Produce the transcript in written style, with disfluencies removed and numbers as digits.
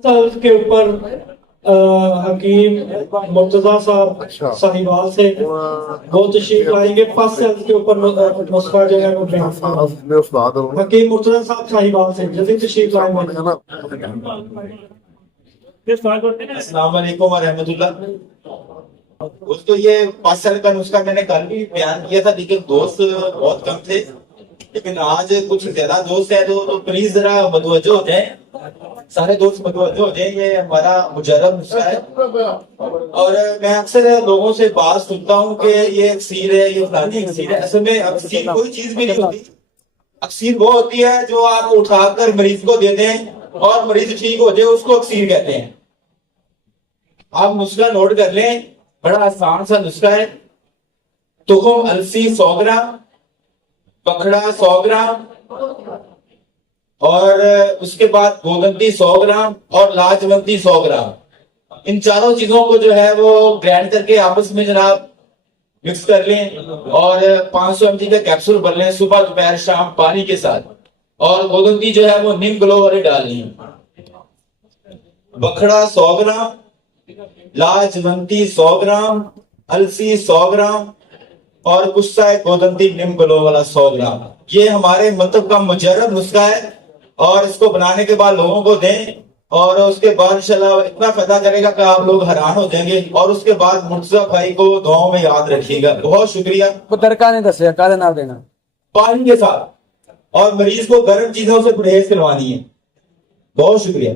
اس کے اوپر حکیم مرتضیٰ صاحب صاحبال سے وہ تشریف لائیں گے. فسٹ سیلز کے اوپر نسخہ جو ہے وہ حکیم مرتضیٰ صاحب صاحبال سے جلدی تشریف لائیں گے. السلام علیکم ورحمۃ اللہ. دوستو یہ 5 سال کا نسخہ میں نے کل بھی بیان کیا تھا لیکن دوست بہت کم تھے, لیکن آج کچھ زیادہ دوست ہیں تو پلیز ذرا متوجہ ہو جائیں, سارے دوست متوجہ ہو جائیں. یہ ہمارا مجرب نسخہ ہے اور میں اکثر لوگوں سے بات سنتا ہوں کہ یہ اکسیر ہے, یہ فلانی اکسیر ہے. اصل میں اکسیر کوئی چیز بھی نہیں ہوتی. اکسیر وہ ہوتی ہے جو آپ اٹھا کر مریض کو دے دیں اور مریض ٹھیک ہو جائے, اس کو اکسیر کہتے ہیں. آپ نسخہ نوٹ کر لیں, بڑا آسان سا نسخہ ہے. تخم السی 100 گرام, پکھڑا 100 گرام اور اس کے بعد گولنتی 100 گرام اور لاجونتی 100 گرام. ان چاروں چیزوں کو جو ہے وہ گرائنڈ کر کے آپس میں جناب مکس کر لیں اور 500 mg کا کیپسول بھر لیں صبح دوپہر شام پانی کے ساتھ. اور گولنتی جو ہے وہ نیم گلو والی ڈالنی ہے. پکھڑا 100 گرام, لاجونتی 100 گرام, السی 100 گرام اور غصہ گولنتی نیم گلو والا 100 گرام. یہ ہمارے مطلب کا مجرب نسخہ ہے اور اس کو بنانے کے بعد لوگوں کو دیں اور اس کے بعد انشاءاللہ اتنا فائدہ کرے گا کہ آپ لوگ حیران ہو جائیں گے. اور اس کے بعد مرتضیٰ بھائی کو دعاؤں میں یاد رکھیے گا. بہت شکریہ. پانی کے ساتھ اور مریض کو گرم چیزوں سے پرہیز کروانی ہے. بہت شکریہ.